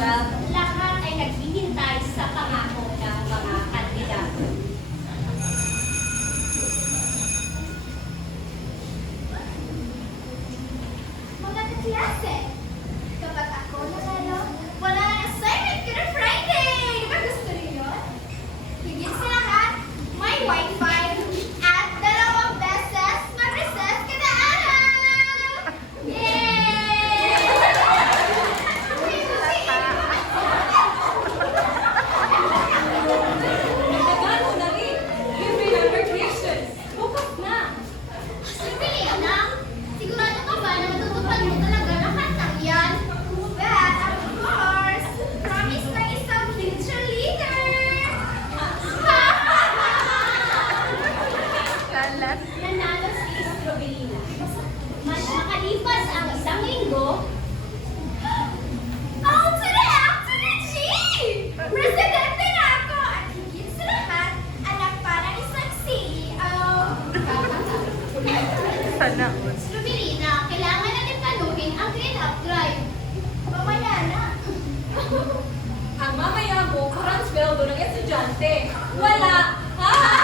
lahat ay naghihintay sa pangako ng mga kandidato. Mga kaklase, kapag ako nanalo, wala nang assignment ka na Friday! Di ba gusto niyo yun? Higit sa lahat, may wifi at 2 beses mag-recess kada araw! Yay! Nagano na rin. Libre ng recreations. Bukas na. Sandali, anak. Sigurado ka ba na matutupad mo talaga lahat ng yan? But, of course, promise na isang future leader! Nanalo si Strobelina. Makalipas ang isang linggo, On to the afternoon tea! Presidente na ako! At higit sa lahat, anak parang isang CEO! Sana all. Strobelina, kailangan natin panuhin ang clean up drive. Mamaya na. Ang mamaya mo, parang sweldo ng estudyante. Wala. Ha?